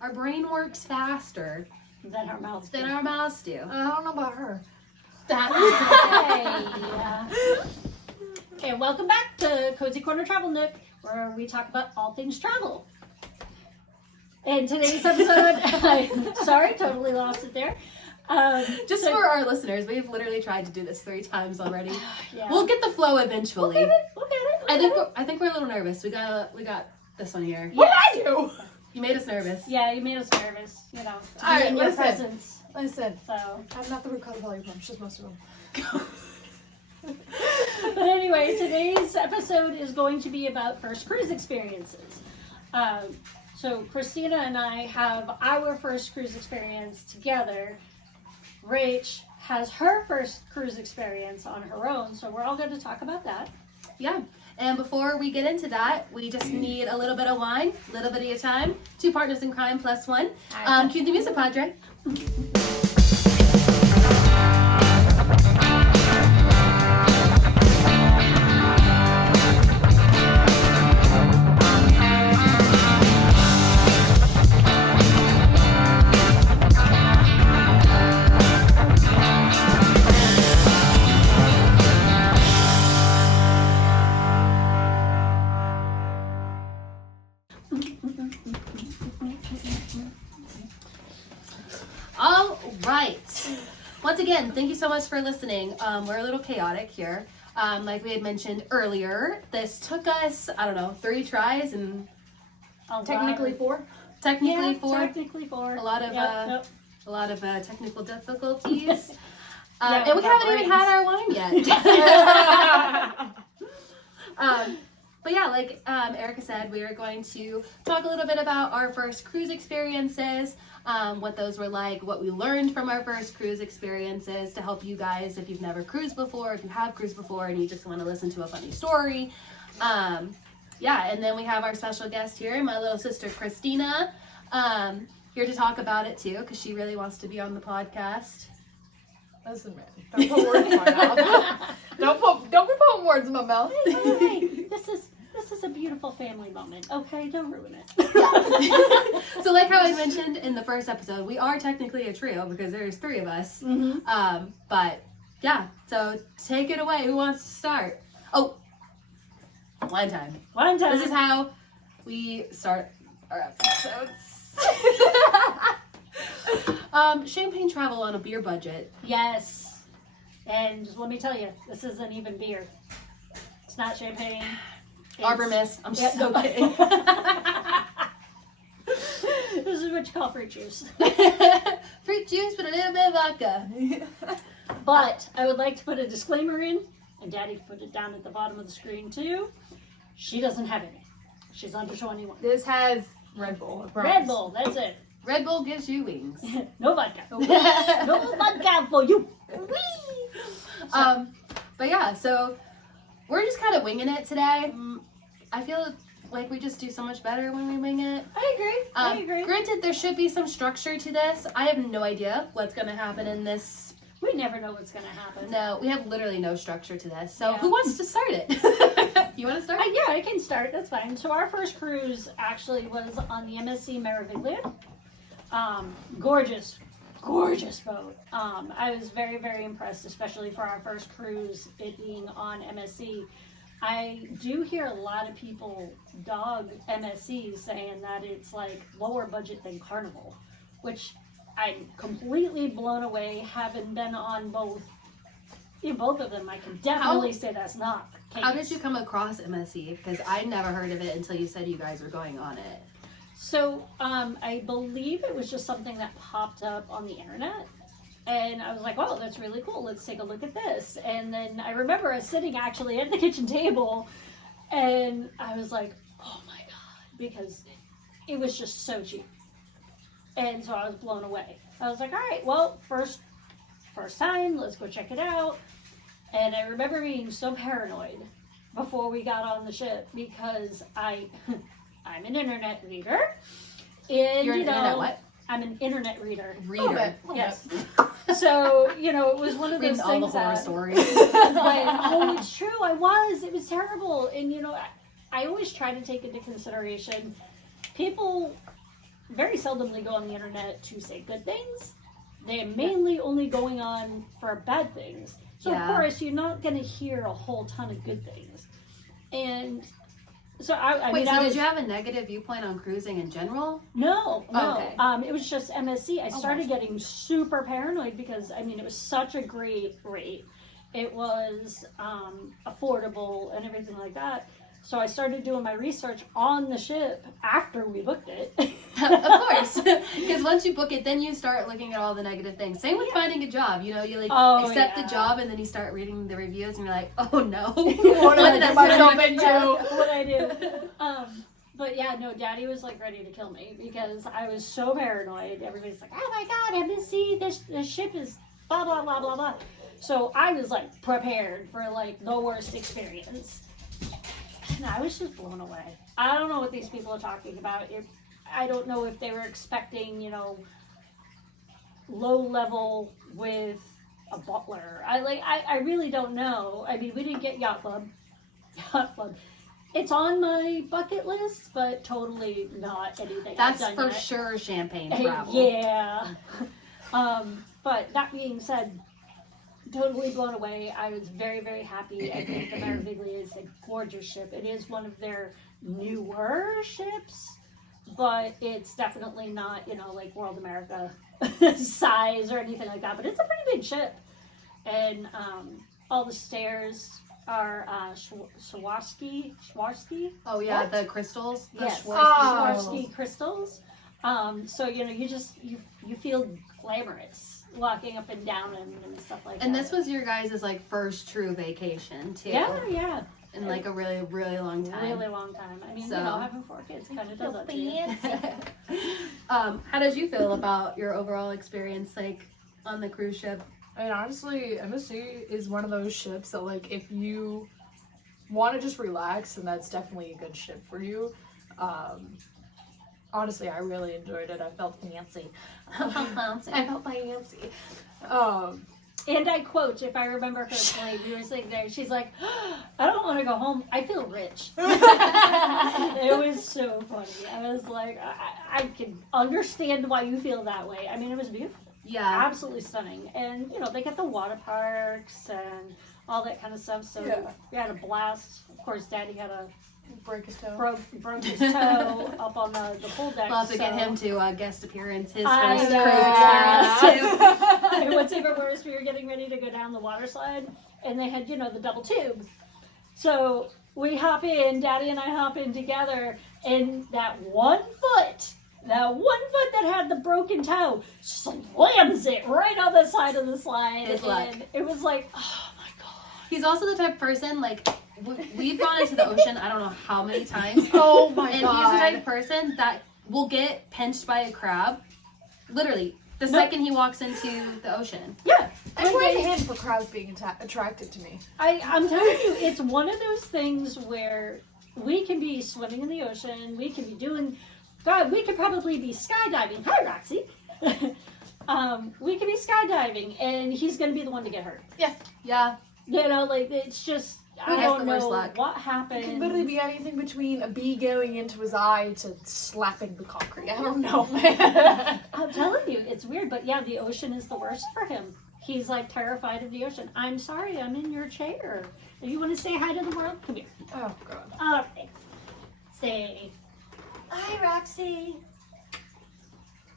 our brain works faster than our mouths do. I don't know about her. Okay, welcome back to Cozy Corner Travel Nook, where we talk about all things travel. And today's episode, sorry, totally lost it there. Just for our listeners, we've literally tried to do this 3 times already. Yeah. We'll get the flow eventually. We'll get it. I think we're a little nervous. We got this one here. What did I do? You made us nervous. Yeah, you made us nervous, you know. All right, in your listen. presence. Listen, So, I'm not the root cause of all your problems, just most of them. but anyway, today's episode is going to be about first cruise experiences. So Christina and I have our first cruise experience together. Rach has her first cruise experience on her own, so we're all going to talk about that. Yeah. And before we get into that, we just need a little bit of wine, a little bit of your time. 2 partners in crime plus 1. Cue the music, Padre. All right. Once again, thank you so much for listening. We're a little chaotic here. Like we had mentioned earlier, this took us, 3 tries and Technically 4. technically 4. Technically 4. A lot of Yep. a lot of technical difficulties. Yeah, and we with our haven't even brains. had our wine yet. But yeah, like Erica said, we are going to talk a little bit about our first cruise experiences, what those were like, what we learned from our first cruise experiences to help you guys if you've never cruised before, if you have cruised before and you just want to listen to a funny story. Yeah, and then we have our special guest here, my little sister Christina, here to talk about it too, because she really wants to be on the podcast. Listen, man, don't put words in my mouth. Don't be putting words in my mouth. Hey, this is a beautiful family moment. Okay, don't ruin it. So like how I mentioned in the first episode, we are technically a trio because there's 3 of us. Mm-hmm. But yeah, so take it away. Who wants to start? Oh, one time. One time. This is how we start our episodes. Champagne travel on a beer budget. Yes. And just let me tell you, this isn't even beer. It's not champagne. It's- Arbor Mist. I'm Yeah, so no. kidding. This is what you call fruit juice. Fruit juice with a little bit of vodka. But I would like to put a disclaimer in, and Daddy can put it down at the bottom of the screen too. She doesn't have any. She's under 21. This has Red Bull. I promise. Red Bull, that's it. Red Bull gives you wings. No vodka. No vodka for you. But yeah, so we're just kind of winging it today. I feel like we just do so much better when we wing it. I agree. Granted, there should be some structure to this. I have no idea what's going to happen in this. We never know what's going to happen. No, we have literally no structure to this. So Yeah. who wants to start it? You want to start? Yeah, I can start. That's fine. So our first cruise actually was on the MSC Meraviglia. Gorgeous boat. I was very, very impressed, especially for our first cruise, it being on MSC. I do hear a lot of people dog MSC saying that it's like lower budget than Carnival, which I'm completely blown away. Having been on both of them, I can definitely say that's not the case. How did you come across MSC? Because I never heard of it until you said you guys were going on it. So, I believe it was just something that popped up on the internet. And I was like, wow, that's really cool. Let's take a look at this. And then I remember us sitting actually at the kitchen table. And I was like, oh my God. Because it was just so cheap. And so I was blown away. I was like, all right, well, first time, let's go check it out. And I remember being so paranoid before we got on the ship because I'm an internet reader. And, You're an internet what? I'm an internet reader. Reader. Yes. So, it was one of those Reading things all the horror that... stories. It's true. It was terrible. And, I always try to take into consideration people very seldomly go on the internet to say good things. They're mainly only going on for bad things. So Yeah. of course you're not going to hear a whole ton of good things. And so I Wait, mean, so I did was, you have a negative viewpoint on cruising in general? no. Oh, okay. It was just MSC. I started getting super paranoid because I mean it was such a great rate. It was affordable and everything like that. So I started doing my research on the ship after we booked it. Of course, because once you book it, then you start looking at all the negative things. Same with finding a job. You know, you like accept the job, and then you start reading the reviews, and you're like, oh no, What did I get myself into? What I do. But yeah, no, Daddy was like ready to kill me because I was so paranoid. Everybody's like, oh my God, MSC, this ship is blah, blah, blah, blah, blah. So I was like prepared for like the worst experience. And I was just blown away. I don't know what these people are talking about. I don't know if they were expecting, you know, low level with a butler. I really don't know. I mean, we didn't get Yacht Club. Yacht Club. It's on my bucket list, but totally not anything That's I've for done yet. sure champagne travel. Yeah. But that being said, totally blown away. I was very, very happy. I think the Meraviglia is a gorgeous ship. It is one of their newer ships, but it's definitely not, you know, like World America size or anything like that. But it's a pretty big ship. And all the stairs are Swarovski. Oh yeah, What? the crystals. The Yes, Swarovski. Swarovski crystals. So you know, you feel glamorous walking up and down and stuff like that. And this was your guys' like first true vacation too. yeah, In like a really, really long time. really long time. I mean, So- you know, having 4 kids kind of does that to you. How did you feel about your overall experience, like on the cruise ship? I mean, honestly, MSC is one of those ships that, like, if you want to just relax, then that's definitely a good ship for you. Honestly, I really enjoyed it. I felt fancy. I felt fancy. And I quote, if I remember correctly, we were sitting there, she's like, I don't want to go home. I feel rich. It was so funny. I was like, I can understand why you feel that way. I mean, it was beautiful. Yeah. Absolutely stunning. And, you know, they got the water parks and all that kind of stuff. So Yeah. we had a blast. Of course, Daddy had a Break his toe. broke his toe up on the pool deck. We'll have to get so- him to guest appearance, his I first know. cruise experience too. And what's even worse, we were getting ready to go down the water slide, and they had, you know, the double tube. So we hop in, Daddy and I hop in together, and that one foot that had the broken toe slams it right on the side of the slide. His luck. And it was like, oh my God. He's also the type of person, like, we've gone into the ocean, I don't know how many times. Oh my And he's the type God. of person that will get pinched by a crab, literally, the No. second he walks into the ocean. Yeah. I wave a hand for crowds being attracted to me. I'm telling you, it's one of those things where we can be swimming in the ocean, we can be doing, God, we could probably be skydiving. Hi, Roxy. We could be skydiving, and he's going to be the one to get hurt. Yeah. You know, like, it's just, Who I has don't the worst know luck? what It happened. could literally be anything between a bee going into his eye to slapping the concrete. I don't know, man. I'm telling you, it's weird, but yeah, the ocean is the worst for him. He's like terrified of the ocean. I'm sorry, I'm in your chair. If you want to say hi to the world, come here. Oh, God. All right. Say, hi, Roxy.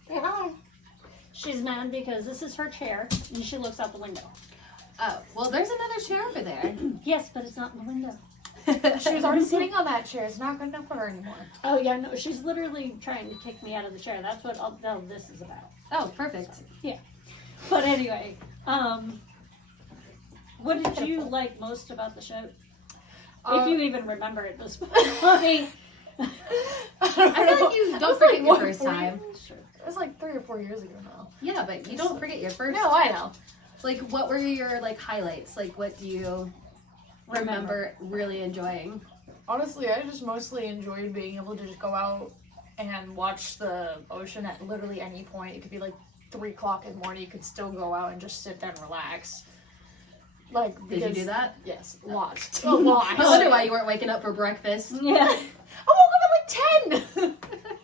Say hi. She's mad because this is her chair and she looks out the window. Oh, well, there's another chair over there. Yes, but it's not in the window. She was already sitting on that chair. It's not good enough for her anymore. Oh, yeah, no, she's literally trying to kick me out of the chair. That's what all this is about. Oh, perfect. But anyway, what did you like most about the show? If you even remember it this point. I feel like you don't forget your first time. Sure. It was like 3 or 4 years ago now. Yeah, but you don't forget your first. No, I know. Like, what were your, like, highlights? Like, what do you remember really enjoying? Honestly, I just mostly enjoyed being able to just go out and watch the ocean at literally any point. It could be like 3 o'clock in the morning. You could still go out and just sit there and relax. Like, Did you do that? Yes, lots. A lot. I wonder why you weren't waking up for breakfast. Yeah. I woke up at like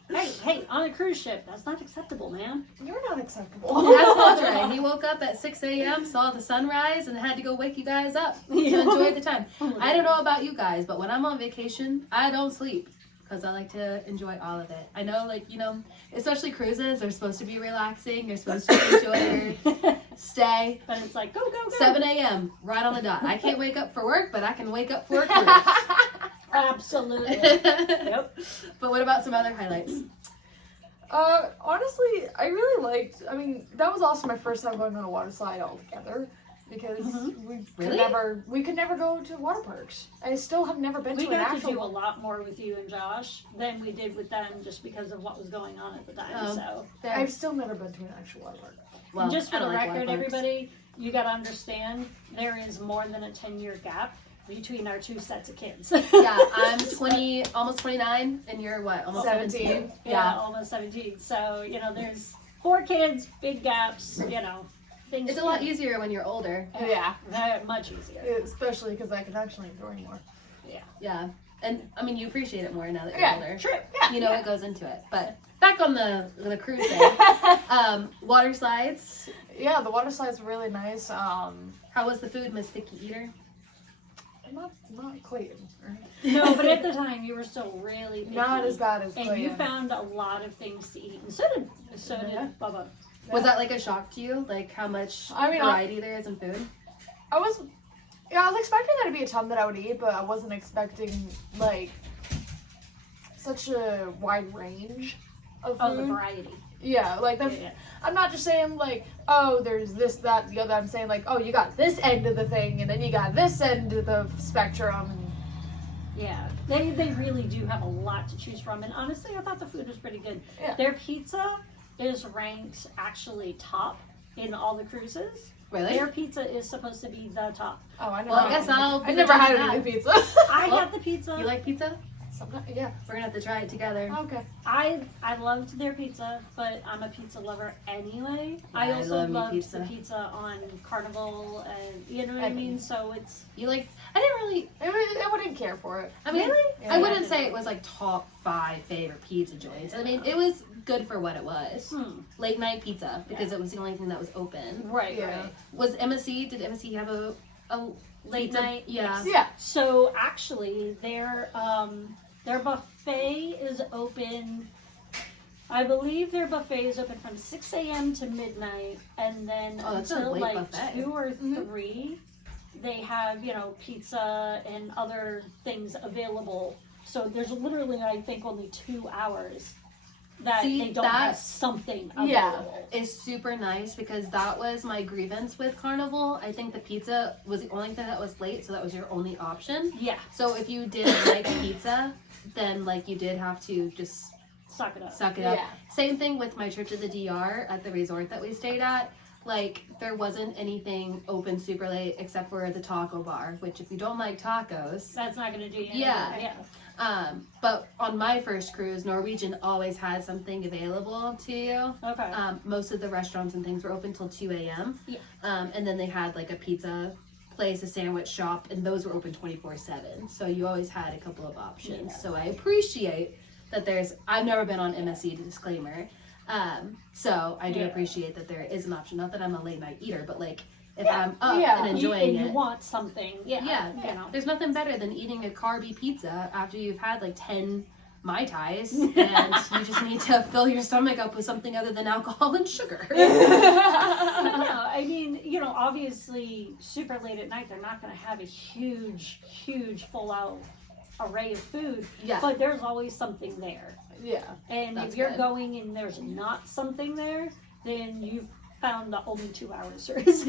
10! Hey, on a cruise ship, that's not acceptable, man. You're not acceptable. That's Andre. He woke up at 6 a.m., saw the sunrise, and had to go wake you guys up to enjoy the time. I don't know about you guys, but when I'm on vacation, I don't sleep because I like to enjoy all of it. I know, like, you know, especially cruises, they're supposed to be relaxing. You're supposed to enjoy your stay. But it's like, go, go, go. 7 a.m., right on the dot. I can't wake up for work, but I can wake up for a cruise. Absolutely. Yep. But what about some other highlights? Honestly, I really liked. I mean, that was also my first time going on a water slide altogether because Really? we could never go to water parks. I still have never been We to an got to actual do a lot more with you and Josh than we did with them just because of what was going on at the time. Oh. So, I've still never been to an actual water park. Well, and just for I the don't like water record, parks. everybody, you got to understand there is more than a 10-year gap between our two sets of kids. Yeah, I'm 20, almost 29, and you're what? Almost 17. Yeah, almost 17. So, you know, there's 4 kids, big gaps, you know. Things It's a lot easier when you're older. Yeah, They're much easier. especially because I can actually enjoy more. Yeah. And, I mean, you appreciate it more now that you're Yeah, older. True. Yeah, You know what goes into it. But back on the cruise thing. Water slides. Yeah, the water slide's really nice. How was the food, Miss Picky Eater? Not Clayton. Right? No, but at the time you were still really picky. Not as bad as And Clayton. you found a lot of things to eat. And so did Yeah. Bubba. Was that like a shock to you? Like how much I mean, variety there is in food? I was expecting there to be a ton that I would eat, but I wasn't expecting like such a wide range of food. Oh, the variety. Yeah, like the, Yeah. I'm not just saying like, oh, there's this, that, the other. I'm saying like, oh, you got this end of the thing, and then you got this end of the spectrum. And Yeah, they really do have a lot to choose from, and honestly, I thought the food was pretty good. Yeah. Their pizza is ranked actually top in all the cruises. Really? Their pizza is supposed to be the top. oh, I never. Well, I had guess any- I'll. I never had any pizza. I Well, had the pizza. You like pizza? Sometimes, yeah. We're gonna have to try it together. Okay. I loved their pizza, but I'm a pizza lover anyway. I Yeah, I also love me loved pizza. the pizza on Carnival, and you know what I mean. So it's You like? I didn't really. I wouldn't care for it. I mean, Yeah, I yeah. wouldn't say it was like top 5 favorite pizza joints. I mean, it was good for what it was. Late night pizza because it was the only thing that was open. right, Yeah. right. Was MSC? Did MSC have a Late pizza? night, Yeah. Yeah. So actually, their buffet is open. I believe their buffet is open from 6 a.m. to midnight, and then Oh, that's a until late like buffet. 2 or Mhm. 3, they have pizza and other things available. So there's literally, I think, only 2 hours that See, they don't that- have something Yeah. available. Is super nice because that was my grievance with Carnival. I think the pizza was the only thing that was late, so that was your only option. Yeah, So if you didn't like pizza, then like you did have to just suck it up. suck it up. Yeah. Same thing with my trip to the DR at the resort that we stayed at. Like there wasn't anything open super late except for the taco bar, which if you don't like tacos, That's not going to do you any Yeah. good. Yeah. But on my first cruise, Norwegian always had something available to you. Okay. Most of the restaurants and things were open till 2 a.m. Yeah. And then they had like a pizza place, a sandwich shop, and those were open 24/7. So you always had a couple of options. Yeah. So I appreciate that I've never been on MSC, disclaimer. So I do Yeah. appreciate that there is an option. Not that I'm a late night eater, but like if Yeah. I'm up Yeah. and And enjoying you it. want something. Yeah. Yeah. You know. There's nothing better than eating a carby pizza after you've had like 10 Mai Tais and you just need to fill your stomach up with something other than alcohol and sugar. No, I mean, obviously, super late at night, they're not going to have a huge, full out array of food, Yeah. but there's always something there. Yeah. And That's if you're good. going and there's not something there, then you've found the only 2 hours there is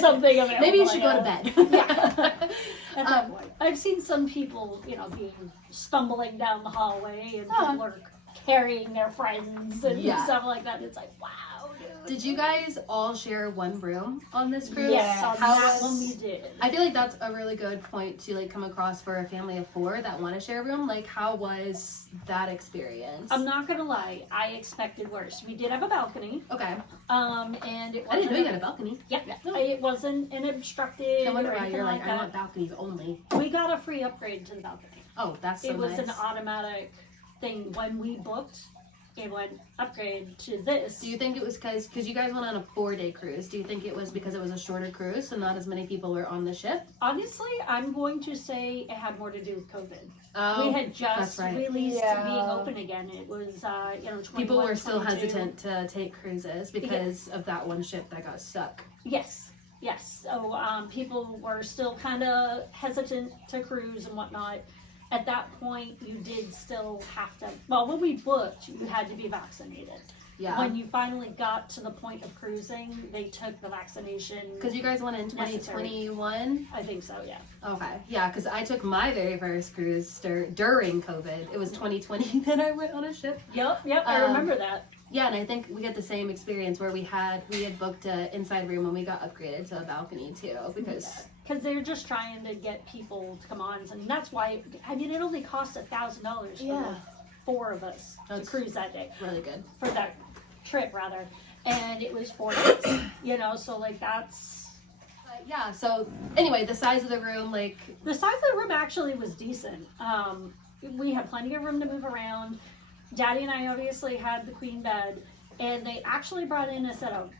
something available. Maybe you should go to bed. Yeah. At that point. I've seen some people, being stumbling down the hallway and people are carrying their friends and Yeah. stuff like that. It's like, wow, dude. Did you guys all share one room on this cruise? Yes, on How that was- one we did. I feel like that's a really good point to like come across for a family of 4 that want to share a room. Like, how was that experience? I'm not gonna lie, I expected worse. We did have a balcony, Okay. and it I didn't wasn't. know you had a balcony. Yeah, it wasn't an obstructed No wonder or why anything you're like like, I want that. balconies only. We got a free upgrade to the balcony. Oh, that's so It was nice. an automatic thing when we booked. and went upgrade to this. Do you think it was because you guys went on a 4-day cruise? Do you think it was because it was a shorter cruise, so not as many people were on the ship? Honestly, I'm going to say it had more to do with COVID. Oh, We had just that's right. released Yeah. being open again. It was, 21, People were still 22. hesitant to take cruises because of that one ship that got stuck. Yes, yes. So people were still kind of hesitant to cruise and whatnot. At that point, you did still have to. Well, when we booked, you had to be vaccinated. Yeah. When you finally got to the point of cruising, they took the vaccination. Because you guys went in Necessary. 2021? I think so, yeah. Okay. Yeah, because I took my very first cruise during COVID. It was 2020 that I went on a ship. Yep, I remember that. Yeah, and I think we get the same experience where we had booked an inside room when we got upgraded to a balcony too, because Because they're just trying to get people to come on, and that's why. I mean, it only cost $1,000 for the 4 of us to That's cruise that day, really good. for that trip rather, and it was 4 days. So like that's But yeah. So anyway, the size of the room, like the size of the room actually was decent. We had plenty of room to move around. Daddy and I obviously had the queen bed, and they actually brought in a set of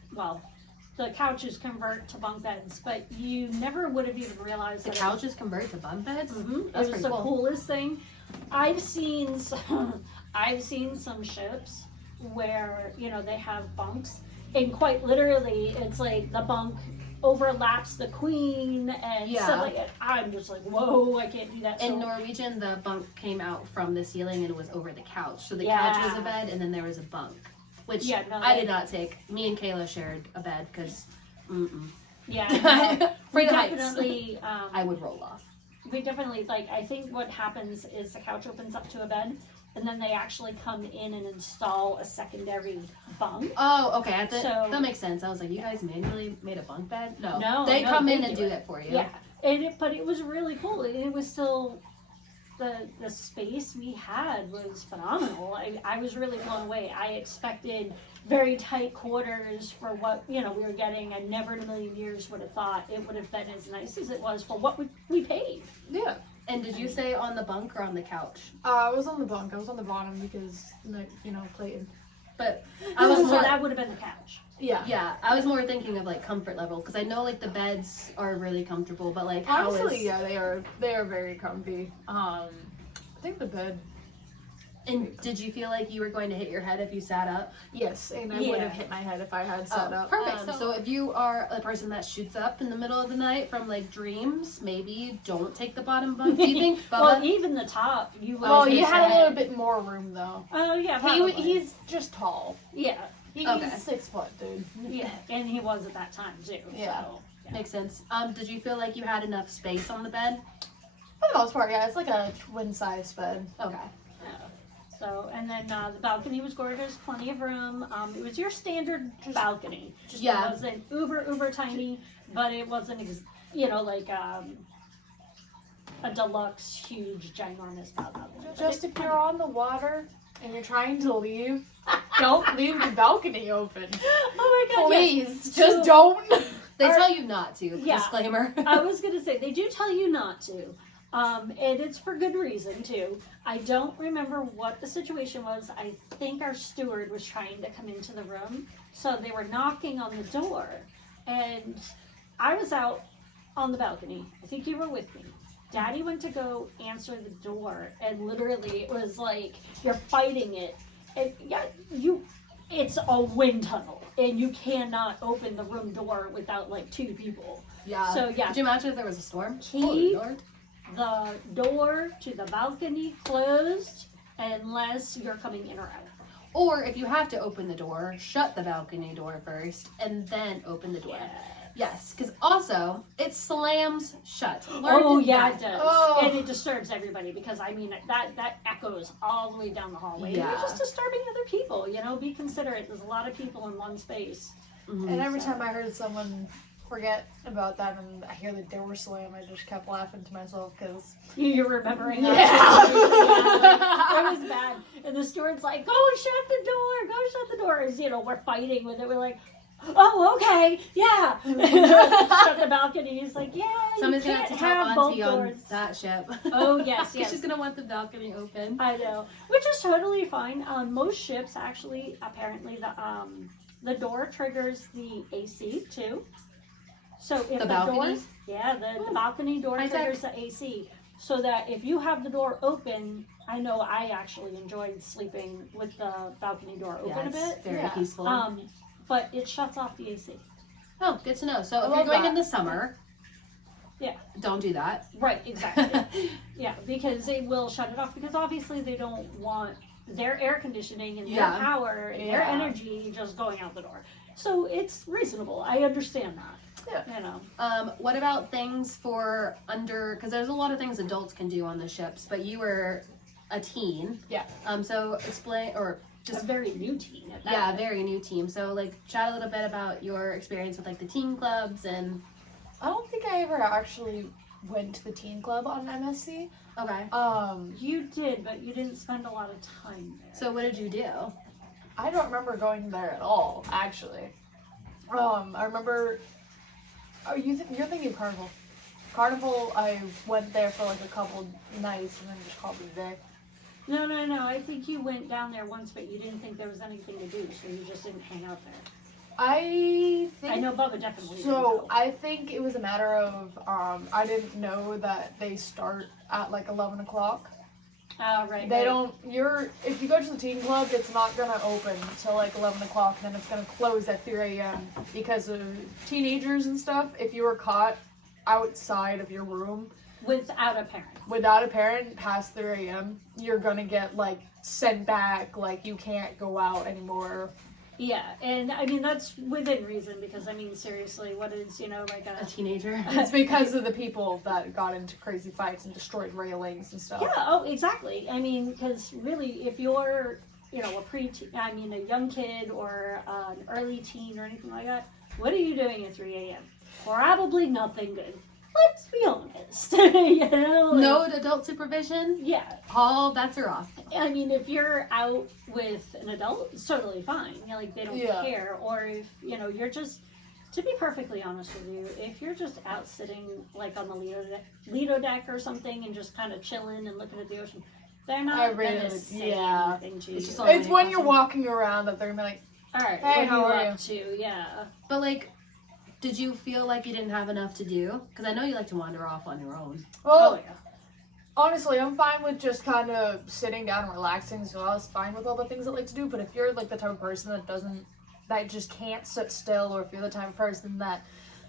the couches convert to bunk beds, but you never would have even realized the that couches convert to bunk beds. It That's was pretty the cool. coolest thing. I've seen some ships where they have bunks, and quite literally, it's like the bunk overlaps the queen and stuff like that. I'm just like, whoa, I can't do that. In So, Norwegian, the bunk came out from the ceiling and it was over the couch. So the Yeah. couch was a bed, and then there was a bunk, which Yeah, no, I they- did not take. Me and Kayla shared a bed because, yeah, no, for we the heights, definitely, I would roll off. we definitely I think what happens is the couch opens up to a bed, and then they actually come in and install a secondary bunk. Oh, okay. So- That makes sense. I was like, you guys manually made a bunk bed? No. No, They no, come they in and do do it. that for you. Yeah, but it was really cool. It was still the space we had was phenomenal. I was really blown away. I expected very tight quarters for what we were getting. I never in a million years would have thought it would have been as nice as it was for what we paid. Yeah. And did you say on the bunk or on the couch? I was on the bunk. I was on the bottom because, Clayton. But I was So more, that would have been the couch. Yeah. I was more thinking of like comfort level because I know like the beds are really comfortable, but like how Honestly, is yeah, they are very comfy. I think the bed, and did you feel like you were going to hit your head if you sat up? yes, and I Yeah. would have hit my head if I had sat up. Perfect. So if you are a person that shoots up in the middle of the night from like dreams, maybe don't take the bottom bunk. Do you think, Bubba? Well, even the top, you would. Well, have you hit had your a little head. bit more room though. Oh yeah, probably. He's just tall. yeah, He's Okay. 6 foot, dude. yeah, and he was at that time too. Yeah. So, yeah. Makes sense. Did you feel like you had enough space on the bed? For the most part, yeah, it's like a twin size bed. Okay. So, and then the balcony was gorgeous, plenty of room. It was your standard balcony. Yeah. It wasn't uber tiny, but it wasn't, a deluxe, huge, ginormous balcony. Just if you're on the water and you're trying to leave, don't leave the balcony open. Oh my god, yes. Please, just don't. They tell you not to. Yeah. Disclaimer. I was gonna say they do tell you not to, and it's for good reason too. I don't remember what the situation was. I think our steward was trying to come into the room, so they were knocking on the door, and I was out on the balcony. I think you were with me. Daddy went to go answer the door, and literally it was like you're fighting it. And yeah, it's a wind tunnel, and you cannot open the room door without like 2 people. Yeah. So, yeah. Could you imagine if there was a storm? He- Oh, Lord. The door to the balcony closed unless you're coming in or out. Or if you have to open the door, shut the balcony door first and then open the door. Yes, because also it slams shut. Learned Oh it yeah, back. it does, Oh. and it disturbs everybody because I mean that echoes all the way down the hallway. Yeah. You're just disturbing other people. Be considerate. There's a lot of people in one space. Mhm. And every time I heard someone forget about that and I hear the door slam, I just kept laughing to myself because You're remembering Yeah. that. It was bad. And the steward's like, go shut the door, as we're fighting with it. We're like, Oh, okay, yeah. Shut the balcony. He's like, yeah, Somebody's you gonna have can't to tell have both Auntie on doors. that ship. Oh, yes, 'Cause yes. she's gonna want the balcony open. I know, which is totally fine. Most ships actually, apparently, the door triggers the AC too. So if the balcony? doors, yeah, the balcony door High tech. triggers the AC, so that if you have the door open, I know I actually enjoyed sleeping with the balcony door Yeah, open a it's bit. very Yeah. peaceful. But it shuts off the AC. Oh, good to know. So I if you're love going that. in the summer, Yeah. don't do that. Right, exactly. Yeah, because they will shut it off because obviously they don't want their air conditioning and their Yeah. power and their Yeah. energy just going out the door. So it's reasonable. I understand that. Yeah. You know. What about things for under? Because there's a lot of things adults can do on the ships, but you were a teen. Yeah. So explain or A just very new teen at that. yeah, very new team. So like chat a little bit about your experience with like the teen clubs and I don't think I ever actually went to the teen club on MSC. okay. You did, but you didn't spend a lot of time there. So what did you do? I don't remember going there at all, actually. I remember. Oh, you're thinking of Carnival. Carnival, I went there for like a couple nights and then just called it a day. No. I think you went down there once, but you didn't think there was anything to do, so you just didn't hang out there. I think. I know Bubba definitely didn't So go. I think it was a matter of I didn't know that they start at like 11 o'clock. Right. They right. don't. If you go to the teen club, it's not gonna open until like 11 o'clock, and then it's gonna close at 3 a.m. because of teenagers and stuff. If you were caught outside of your room Without a parent. without a parent past 3 a.m., you're gonna get like sent back. Like you can't go out anymore. Yeah, and I mean that's within reason because I mean seriously, what is like A teenager. It's because of the people that got into crazy fights and destroyed railings and stuff. Yeah, oh, exactly. I mean, because really, if you're, a young kid or an early teen or anything like that, what are you doing at 3 a.m.? Probably nothing good. Let's be honest. No adult supervision. Yeah, All bets are off. I mean, if you're out with an adult, it's totally fine. They don't Yeah. care. Or if, you're just, to be perfectly honest with you, if you're just out sitting, like, on the Lido deck or something and just kind of chilling and looking at the ocean, they're not going to say anything to It's you. just It's when Awesome. you're walking around that they're gonna be like, All right, Hey, what how are are you you? up to? Yeah. But like, did you feel like you didn't have enough to do? Because I know you like to wander off on your own. well, yeah. honestly, I'm fine with just kind of sitting down and relaxing. So I was fine with all the things I like to do. But if you're like the type of person that just can't sit still, or if you're the type of person that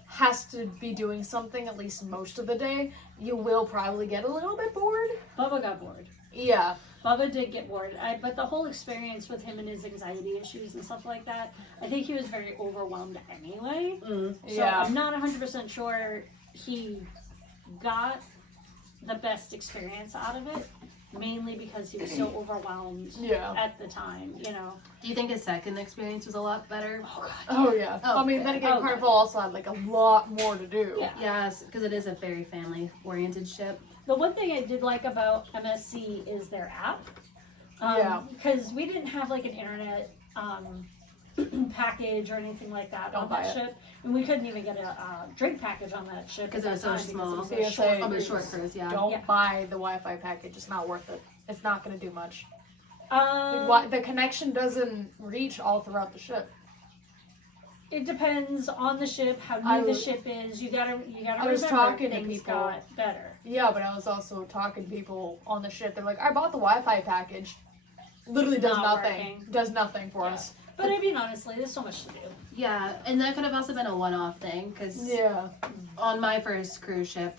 has to be doing something at least most of the day, you will probably get a little bit bored. Bubba got bored. Yeah. Bubba did get bored, but the whole experience with him and his anxiety issues and stuff like that, I think he was very overwhelmed anyway. So Yeah. I'm not 100% sure he got the best experience out of it, mainly because he was so overwhelmed Yeah. at the time, Do you think his second experience was a lot better? Oh, God. Oh yeah. Oh, I mean, then again, okay. Carnival also had like a lot more to do. Yeah. Yes, because it is a very family-oriented ship. The one thing I did like about MSC is their app. Yeah. Because we didn't have like an internet package or anything like that Don't on buy that it. ship. And we couldn't even get a drink package on that ship. Because at it was that so time small. because it was a PSA. short On the cruise. short cruise, yeah. Don't Yeah. buy the Wi-Fi package. It's not worth it. It's not going to do much. The connection doesn't reach all throughout the ship. It depends on the ship, how I new the was- ship is. You gotta I was remember talking to things people. got better. Yeah, but I was also talking to people on the ship. They're like, I bought the Wi-Fi package. Literally does Not nothing. working. Does nothing for Yeah. us. But I mean, honestly, there's so much to do. Yeah, and that could have also been a one-off thing, because Yeah. on my first cruise ship,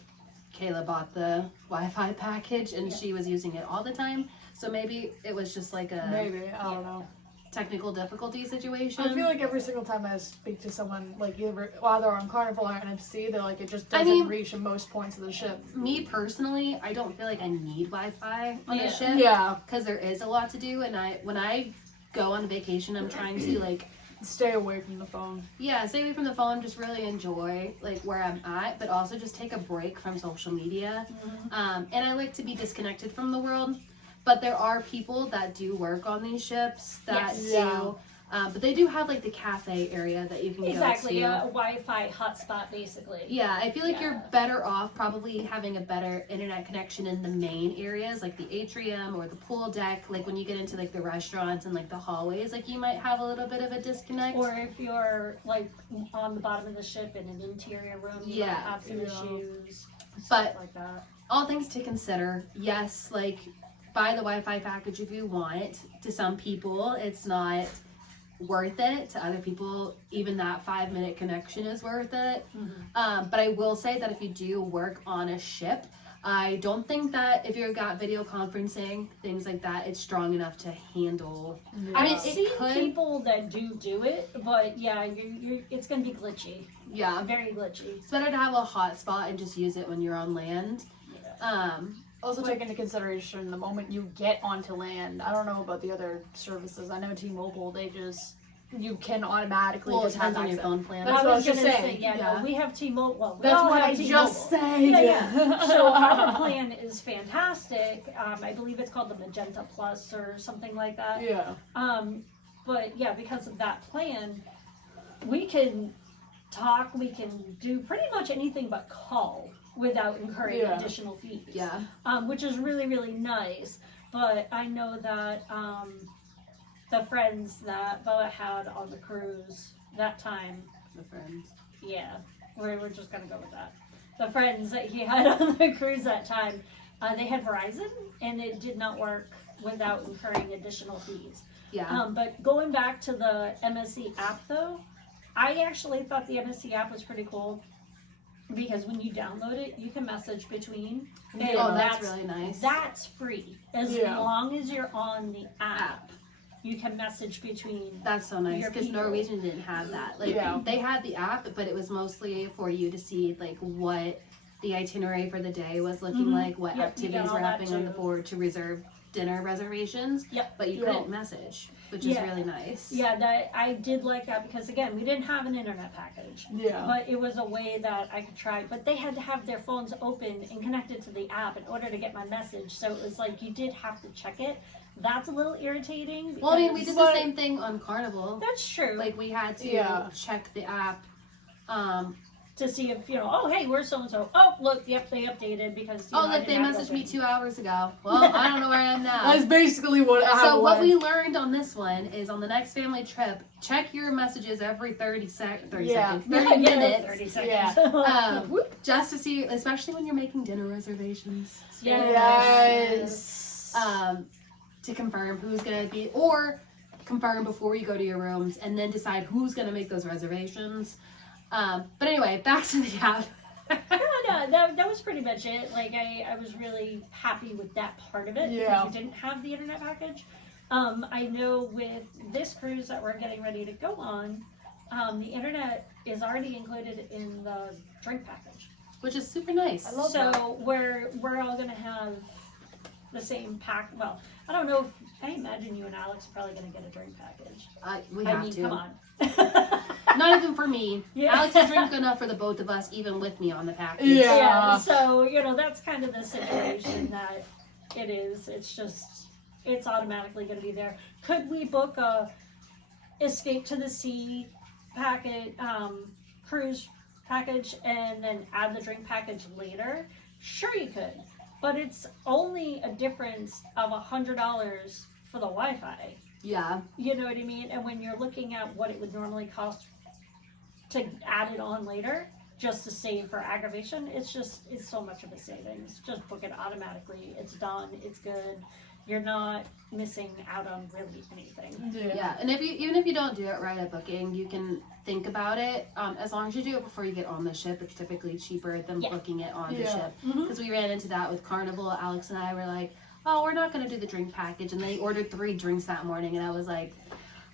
Kayla bought the Wi-Fi package, and Yeah. she was using it all the time. So maybe it was just like a Maybe. I don't know. technical difficulty situation. I feel like every single time I speak to someone, like either on Carnival or NMC, they're like, it just doesn't I mean- reach in most points of the ship. Me personally, I don't feel like I need Wi-Fi on Yeah. a ship. Yeah. Because there is a lot to do, and when I go on vacation, I'm trying to like Stay away from the phone. stay away from the phone, just really enjoy like where I'm at, but also just take a break from social media. And I like to be disconnected from the world. But there are people that do work on these ships that Yes. do But they do have like the cafe area that you can Exactly, go to. a Wi-Fi hotspot, basically. Yeah, I feel like Yeah. you're better off probably having a better internet connection in the main areas, like the atrium or the pool deck. Like when you get into like the restaurants and like the hallways, like you might have a little bit of a disconnect. Or if you're like on the bottom of the ship in an interior room, you Yeah. might have some Yeah. issues, But- stuff like that. All things to consider. Yes, like buy the Wi-Fi package if you want. To some people, it's not worth it. To other people, even that 5-minute connection is worth it. But I will say that if you do work on a ship, I don't think that if you've got video conferencing, things like that, it's strong enough to handle. I mean, I've it seen could. people that do it, but yeah, it's going to be glitchy. Yeah, Very glitchy. it's better to have a hotspot and just use it when you're on land. Also take into consideration the moment you get onto land. I don't know about the other services. I know T-Mobile, you can automatically Well, it just have depends on your access. phone plan. That's what I was just gonna saying. say, Yeah. no, we have T-Mobile. Well, we That's all what have I T-Mobile. just said. Yeah. So our plan is fantastic. I believe it's called the Magenta Plus or something like that. Yeah. But yeah, because of that plan, we can talk, we can do pretty much anything but call without incurring Yeah. additional fees. Yeah, Which is really, really nice. But I know that the friends that Boa had on the cruise that time, the friends. yeah, we're just gonna go with that. The friends that he had on the cruise that time, they had Verizon, and it did not work without incurring additional fees. Yeah. But going back to the MSC app though, I actually thought the MSC app was pretty cool because when you download it, you can message between. And Oh, that's really nice. That's free as Yeah. long as you're on the app. You can message between. That's so nice your because people. Norwegian didn't have that. Like Yeah. they had the app, but it was mostly for you to see like what the itinerary for the day was looking Mhm. like, what Yep, you got activities all were that happening on the too. board to reserve dinner reservations. Yep. But you Yeah. couldn't message, which Yeah. is really nice. Yeah, that I did like that because again, we didn't have an internet package. Yeah. But it was a way that I could try. But they had to have their phones open and connected to the app in order to get my message. So it was like you did have to check it. That's a little irritating. Well, I mean, we because- did the same thing on Carnival. That's true. Like we had to Yeah. check the app. To see if, oh, hey, where's so and so? Oh, look, yep, they updated because. Oh, I look, they didn't have messaged me open. 2 hours ago. Well, I don't know where I am now. That's basically what happened. So what we learned on this one is on the next family trip, check your messages every 30 Yeah. seconds, 30 Yeah, minutes, 30 seconds. just to see, especially when you're making dinner reservations, Yes. to confirm who's gonna be, or confirm before you go to your rooms, and then decide who's gonna make those reservations. But anyway, back to the app. No, that was pretty much it. Like, I was really happy with that part of it Yeah. because we didn't have the internet package. I know with this cruise that we're getting ready to go on, the internet is already included in the drink package. Which is super nice. I love So we're all gonna have the same pack. Well, I don't know if I imagine you and Alex are probably gonna get a drink package. We I have mean, to. come on. Not even for me. Yeah. Alex will drink enough for the both of us, even with me on the package. Yeah. Yeah, so that's kind of the situation that it is. It's just it's automatically going to be there. Could we book a Escape to the Sea packet cruise package and then add the drink package later? Sure, you could, but it's only a difference of $100 for the Wi-Fi. Yeah. You know what I mean? And when you're looking at what it would normally cost to add it on later, just to save for aggravation, it's so much of a savings. Just book it automatically. It's done. It's good. You're not missing out on really anything. Yeah, and even if you don't do it right at booking, you can think about it. As long as you do it before you get on the ship, it's typically cheaper than Yeah. booking it on the Yeah. ship. Mhm. Because we ran into that with Carnival. Alex and I were like, "Oh, we're not going to do the drink package," and they ordered 3 drinks that morning, and I was like,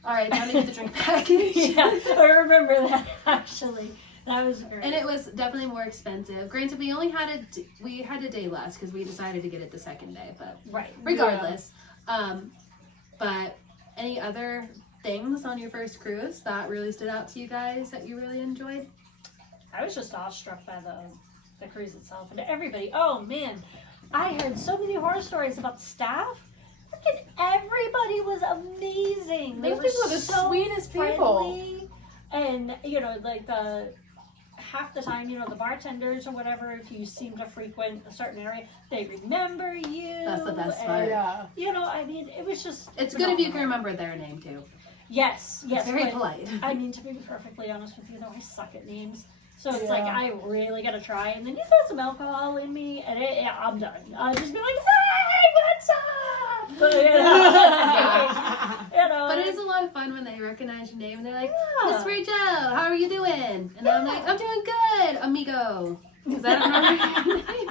"All right, time to get the drink package." Yeah, I remember that actually. That was great. And it was definitely more expensive. Granted, we only had a day less because we decided to get it the second day, but right. regardless. But any other things on your first cruise that really stood out to you guys that you really enjoyed? I was just awestruck by the cruise itself and everybody. Oh man, I heard so many horror stories about the staff. And everybody was amazing. They Those were people are the so sweetest people. friendly. And, you know, like half the time, you know, the bartenders or whatever, if you seem to frequent a certain area, they remember you. That's the best and, part. Yeah. You know, I mean, it was just. It's good if you can phenomenal. remember their name too. Yes, yes. It's very but, polite. I mean, to be perfectly honest with you, though, I suck at names. So it's Yeah. like, I really gotta try. And then you throw some alcohol in me, and I'm done. I'll just be like, hey, what's up? But, you know, But it is a lot of fun when they recognize your name and they're like, Yeah. Miss Rachel, how are you doing? And I'm like, I'm doing good, amigo. Because I don't remember your name.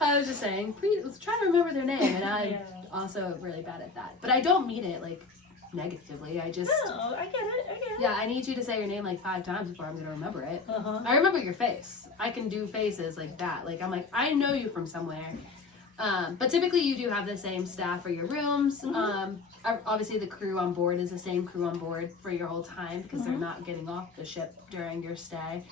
I was just saying, please try to remember their name. And I'm Yeah. also really bad at that. But I don't mean it like negatively. I just, No, I get it. yeah, I need you to say your name like 5 times before I'm going to remember it. Uh-huh. I remember your face. I can do faces like that. Like, I'm like, I know you from somewhere. But typically you do have the same staff for your rooms. Obviously the crew on board is the same crew on board for your whole time because they're not getting off the ship during your stay.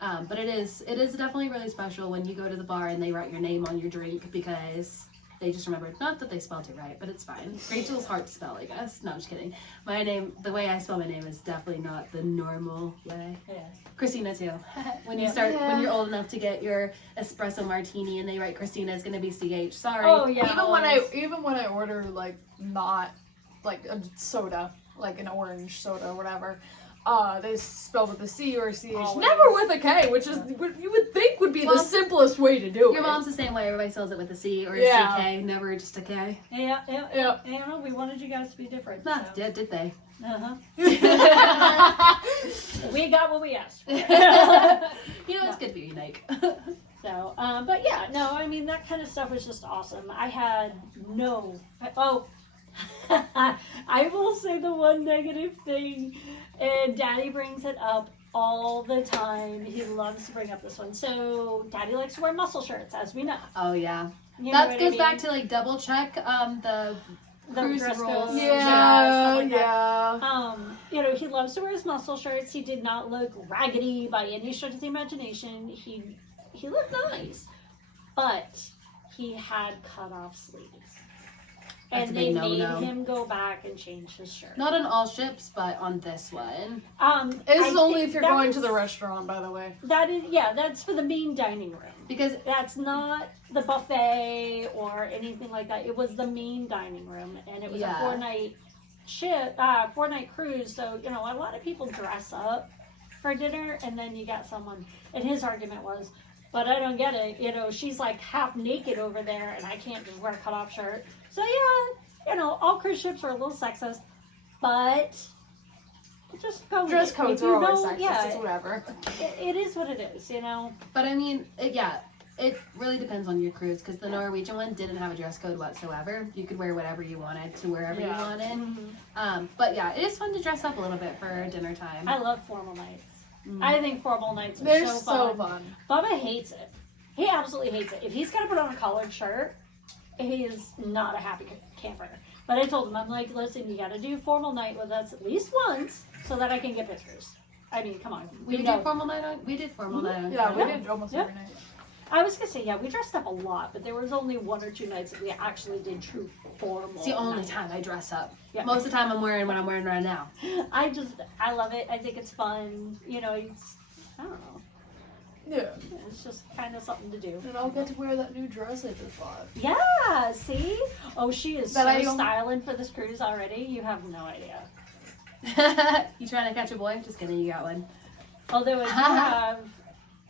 But it is definitely really special when you go to the bar and they write your name on your drink because they just remembered, not that they spelled it right, but it's fine. Rachel's hard to spell, I guess. No, I'm just kidding. My name, the way I spell my name is definitely not the normal way. Yeah. Christina too. When you Yeah. when you're old enough to get your espresso martini and they write Christina, it's gonna be CH. Sorry. Oh, yeah. Even when I order like not like a soda, like an orange soda or whatever, they spell with a C or a CH, Always. never with a K, which is what you would think would be Well, the simplest way to do it. Your mom's the same way. Everybody spells it with a C or a Yeah. CK, never just a K. Yeah. Yeah. You know, we wanted you guys to be different. Nah, So. did they? Uh-huh. We got what we asked for. You know, it's good to be unique. So, but yeah, no, I mean, that kind of stuff was just awesome. I had I will say the one negative thing, and Daddy brings it up all the time. He loves to bring up this one. So, Daddy likes to wear muscle shirts, as we know. Oh yeah. You know That what I goes mean? back to like double check the cruise dress rules. codes. yeah, stuff like that. yeah. You know, he loves to wear his muscle shirts. He did not look raggedy by any stretch of the imagination. He looked nice, but he had cut off sleeves. That's And a they big made no-no. him go back and change his shirt. Not on all ships, but on this one. This is I only think if you're that going was- to the restaurant, by the way. That is, yeah, that's for the main dining room. Because That's not the buffet or anything like that. It was the main dining room, and it was Yeah. a 4-night cruise. So you know, a lot of people dress up for dinner, and then you got someone. And his argument was, "But I don't get it. You know, she's like half naked over there, and I can't just wear a cut-off shirt." So yeah, you know, all cruise ships are a little sexist, but just go with Dress it. codes If are you always know- sexist, Yeah, it's whatever. it is what it is. You know. But I mean, it really depends on your cruise because the Norwegian one didn't have a dress code whatsoever. You could wear whatever you wanted to wherever you Yeah. wanted. But yeah, it is fun to dress up a little bit for dinner time. I love formal nights. Mm. I think formal nights are They're so so fun. fun. Bubba hates it. He absolutely hates it. If he's got to put on a collared shirt, he is not a happy camper. But I told him, I'm like, listen, you got to do formal night with us at least once so that I can get pictures. I mean, come on. We You did know. formal night on. We did formal night on. Yeah, we Friday. did almost Yeah. every night. I was going to say, yeah, we dressed up a lot, but there was only 1 or 2 nights that we actually did true formal. It's the only night. time I dress up. Yeah. Most of the time I'm wearing what I'm wearing right now. I love it. I think it's fun. You know, I don't know. Yeah. It's just kind of something to do. And I'll get to wear that new dress I just bought. Yeah, see? Oh, she is That so I don't- styling for this cruise already. You have no idea. You trying to catch a boy? Just kidding, you got one. Although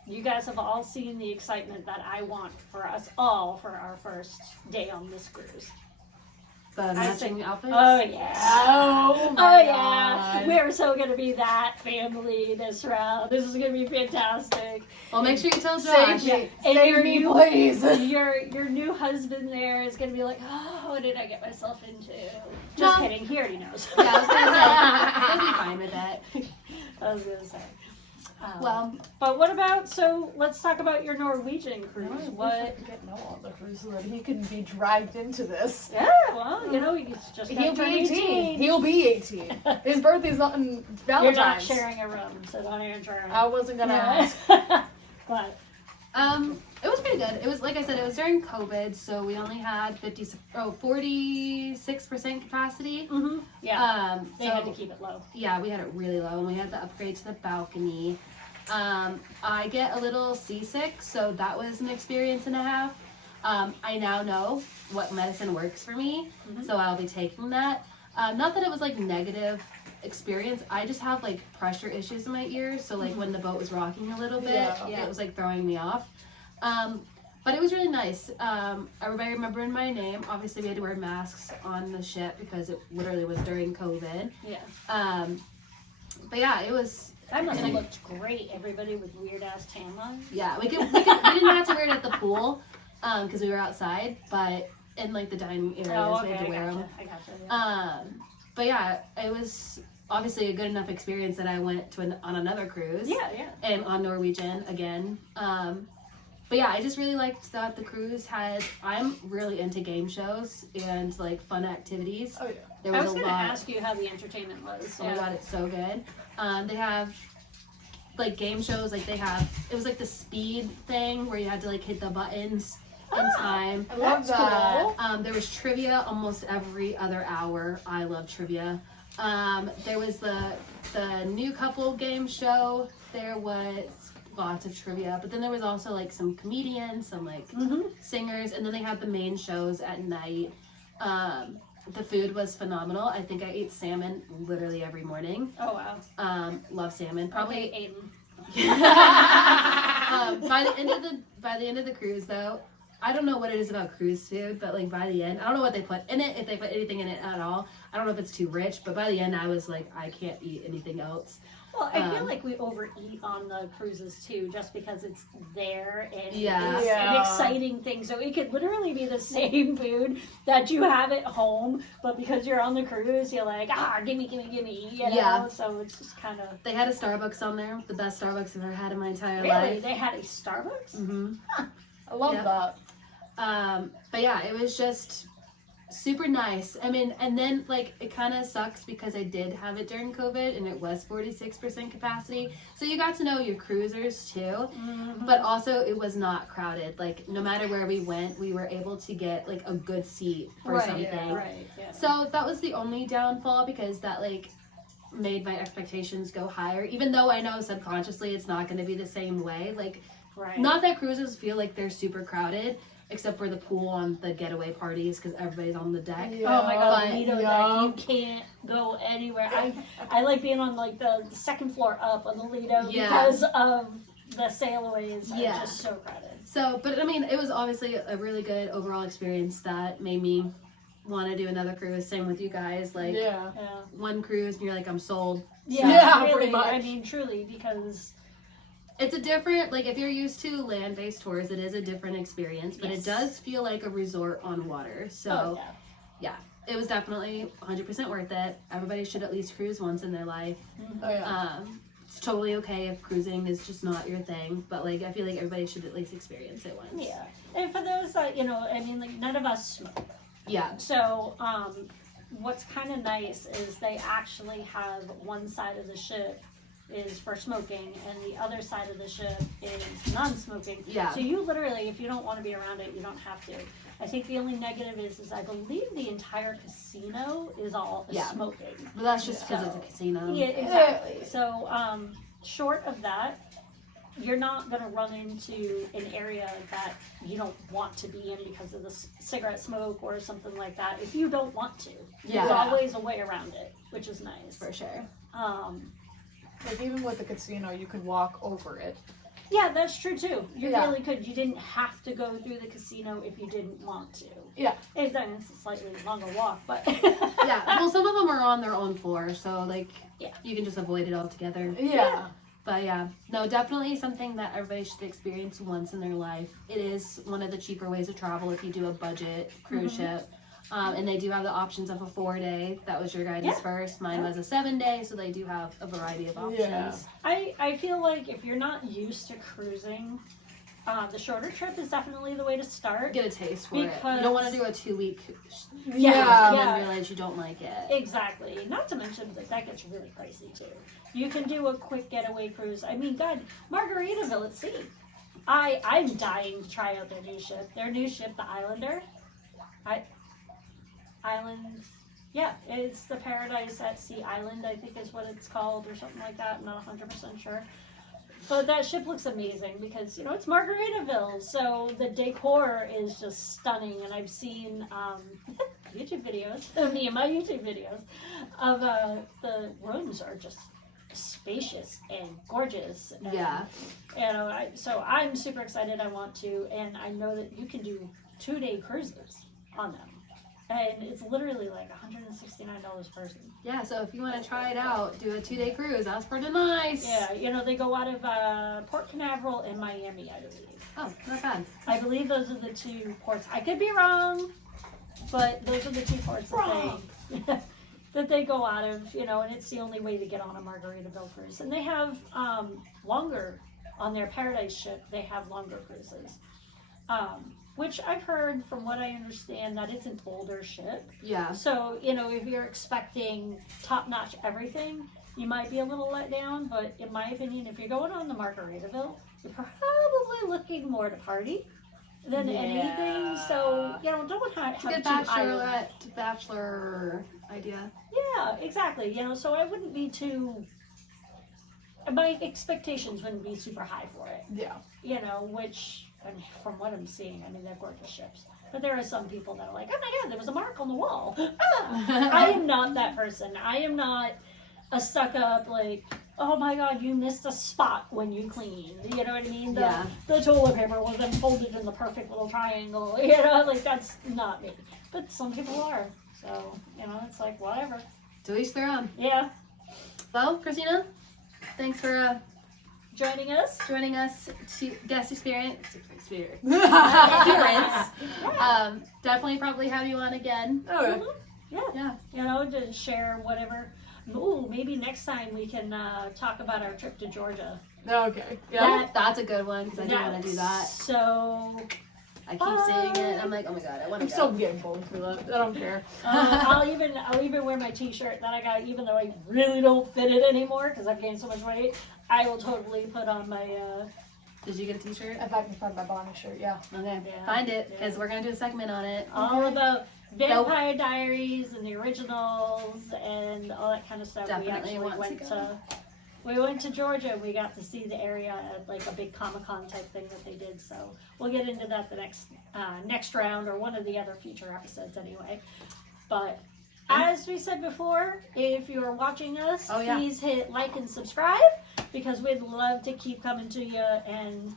you guys have all seen the excitement that I want for us all for our first day on this cruise. The matching outfits? Oh, yeah. Oh, Oh, yeah. We're so going to be that family this round. This is going to be fantastic. Well, make sure you tell Save Josh. me. And Save your me, new- please. Your new husband there is going to be like, oh, what did I get myself into? Just No. kidding. He already knows. Yeah, I was gonna say, he'll be fine with that. I was going to say. Well, But what about, so let's talk about your Norwegian I cruise. wish I What? could get Noah on the cruise so that he can be dragged into this. Yeah, well, you know, he's just He'll gonna be turn 18. He'll be 18. His birthday's not in You're not Valentine's. sharing a room, so don't even try. I wasn't gonna ask. But It was pretty good. It was, like I said, it was during COVID, so we only had 46% capacity. Mm-hmm. Yeah. They So had to keep it low. yeah, we had it really low, and we had to upgrade to the balcony. I get a little seasick, so that was an experience and a half. I now know what medicine works for me, so I'll be taking that. Not that it was like negative experience. I just have like pressure issues in my ears, so like when the boat was rocking a little bit, Yeah. it was like throwing me off. But it was really nice. Everybody remembered my name. Obviously, we had to wear masks on the ship because it literally was during COVID. Yeah. But yeah, it was. That must have looked great. Everybody with weird ass tan lines. Yeah, we didn't have to wear it at the pool because we were outside, but in like the dining areas Oh, we okay. had to wear them. I gotcha. Yeah. But yeah, it was obviously a good enough experience that I went to on another cruise. Yeah, yeah. And on Norwegian again. But yeah, I just really liked that the cruise had. I'm really into game shows and like fun activities. Oh yeah. There I was, was a going to lot. ask you how the entertainment was. Oh my god, it's so good. They have like game shows. Like it was like the speed thing where you had to like hit the buttons in time. I love That's that. cool. There was trivia almost every other hour. I love trivia. There was the new couple game show. There was lots of trivia, but then there was also like some comedians, some like singers, and then they had the main shows at night. The food was phenomenal. I think I ate salmon literally every morning. Oh, wow. Love salmon. Probably Okay, Aiden. by the end of the cruise though, I don't know what it is about cruise food, but like by the end, I don't know what they put in it, if they put anything in it at all. I don't know if it's too rich, but by the end I was like, I can't eat anything else. Well, I feel like we overeat on the cruises too, just because it's there and Yeah. it's Yeah. an exciting thing. So it could literally be the same food that you have at home, but because you're on the cruise, you're like, gimme, you know? Yeah. So it's just kind of. They had a Starbucks on there, the best Starbucks I've ever had in my entire Really? life. They had a Starbucks? Mm-hmm. I love Yeah. that. But yeah, it was just super nice. I mean, and then like it kind of sucks because I did have it during COVID and it was 46% capacity. So you got to know your cruisers too, but also it was not crowded. Like no matter where we went, we were able to get like a good seat for Right, something. yeah. Right, yeah. So that was the only downfall because that like made my expectations go higher, even though I know subconsciously it's not going to be the same way. Like Right. not that cruises feel like they're super crowded, except for the pool on the getaway parties because everybody's on the deck. Yeah. Oh my god, But- the Lido deck, you can't go anywhere. I like being on like the second floor up on the Lido Yeah. because of the sailaways are Yeah. just so crowded. So, but I mean, it was obviously a really good overall experience that made me want to do another cruise. Same with you guys. Like Yeah. Yeah. one cruise and you're like, I'm sold. Yeah, really, pretty much. I mean, truly, because It's a different, like if you're used to land-based tours, it is a different experience, but Yes. it does feel like a resort on water. So oh, yeah. it was definitely 100% worth it. Everybody should at least cruise once in their life. Oh yeah. It's totally okay if cruising is just not your thing, but like I feel like everybody should at least experience it once. Yeah. And for those that, I mean, like none of us smoke. Yeah. So, what's kind of nice is they actually have one side of the ship is for smoking and the other side of the ship is non-smoking. Yeah. So you literally, if you don't want to be around it, you don't have to. I think the only negative is I believe the entire casino is all Yeah. smoking. But that's just because So- it's a casino. Yeah, exactly. So, short of that, you're not going to run into an area that you don't want to be in because of the cigarette smoke or something like that. If you don't want to, Yeah. there's always a way around it, which is nice. For sure. Like even with the casino, you could walk over it. Yeah, that's true too. You Yeah. really could. You didn't have to go through the casino if you didn't want to. Yeah. It's a slightly longer walk, but Yeah. Well, some of them are on their own floor, so like Yeah. you can just avoid it altogether. Yeah. But yeah, no, definitely something that everybody should experience once in their life. It is one of the cheaper ways to travel if you do a budget cruise ship. And they do have the options of a 4-day. That was your guys' Yeah. first. Mine Yeah. was a 7-day, so they do have a variety of options. Yeah. I feel like if you're not used to cruising, the shorter trip is definitely the way to start. Get a taste for it. You Because- don't want to do a 2-week Yeah. and yeah. then realize you don't like it. Exactly. Not to mention that gets really pricey too. You can do a quick getaway cruise. I mean, God, Margaritaville at sea. I'm dying to try out their new ship. Their new ship, the Islander. Islands. Yeah, it's the Paradise at Sea Island, I think is what it's called, or something like that. I'm not 100% sure. But that ship looks amazing because, it's Margaritaville, so the decor is just stunning. And I've seen YouTube videos, me and my YouTube videos, of the rooms are just spacious and gorgeous. And, Yeah. So I'm super excited. I want to, and I know that you can do 2-day cruises on them. And it's literally like $169 per person. Yeah, so if you want to try it out, do a 2-day cruise. That's pretty nice. Yeah, they go out of Port Canaveral and Miami, I believe. Oh, not bad. I believe those are the 2 ports. I could be wrong, but those are the 2 ports that they go out of, and it's the only way to get on a Margaritaville cruise. And they have longer, on their Paradise ship, they have longer cruises. Which I've heard, from what I understand, that it's an older ship. Yeah. So, if you're expecting top-notch everything, you might be a little let down. But in my opinion, if you're going on the Margaritaville, you're probably looking more to party than anything. So, don't have Good bachelor idea. Yeah, exactly. So I wouldn't be too... My expectations wouldn't be super high for it. Yeah. Which... And from what I'm seeing, they're gorgeous ships. But there are some people that are like, oh my god, there was a mark on the wall. I am not that person. I am not a stuck up, like, oh my god, you missed a spot when you cleaned. You know what I mean? The toilet paper wasn't folded in the perfect little triangle. That's not me. But some people are. So, it's like, whatever. To each their own. Yeah. Well, Christina, thanks for Joining us. to guest experience. Yeah. Definitely probably have you on again. Okay. Yeah. To share whatever. Ooh, maybe next time we can talk about our trip to Georgia. Okay. Yeah, that's a good one because I do want to do that. So I keep saying it. I'm like, oh my god, I want to I'm go. still getting bold for that. I don't care. I'll even wear my T-shirt that I got, even though I really don't fit it anymore because I've gained so much weight. I will totally put on my. Did you get a T-shirt? If I can find my Bonnie shirt, yeah. Okay, Yeah. find it because we're gonna do a segment on it. All about Vampire Diaries and the originals and all that kind of stuff. Definitely we actually we went to Georgia and we got to see the area at like a big Comic-Con type thing that they did. So we'll get into that the next round or one of the other future episodes anyway. But as we said before, if you're watching us, please hit like and subscribe because we'd love to keep coming to you and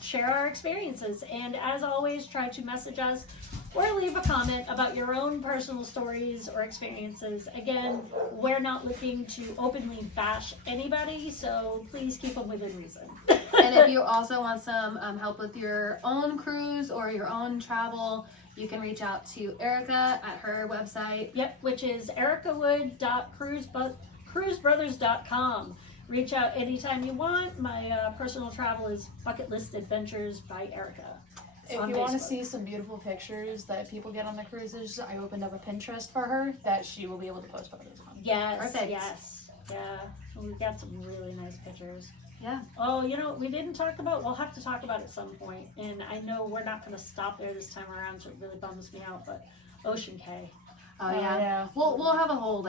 share our experiences. And as always, try to message us or leave a comment about your own personal stories or experiences. Again, we're not looking to openly bash anybody, so please keep them within reason. And if you also want some help with your own cruise or your own travel, you can reach out to Erica at her website. Yep, which is ericawood.cruisebrothers.com. Reach out anytime you want. My personal travel is Bucket List Adventures by Erica. If you want to see some beautiful pictures that people get on the cruises, I opened up a Pinterest for her that she will be able to post photos on. Yes, Perfect. yes. Yeah, we've got some really nice pictures. Yeah. Oh, we didn't talk about, we'll have to talk about it at some point, and I know we're not going to stop there this time around, so it really bums me out, but Ocean Cay. Oh yeah. We'll have a whole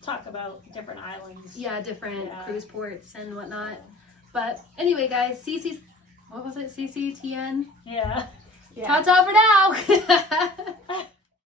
Talk about different islands. different cruise ports and whatnot. But anyway, guys, what was it? CCTN? Yeah. Ta-ta for now.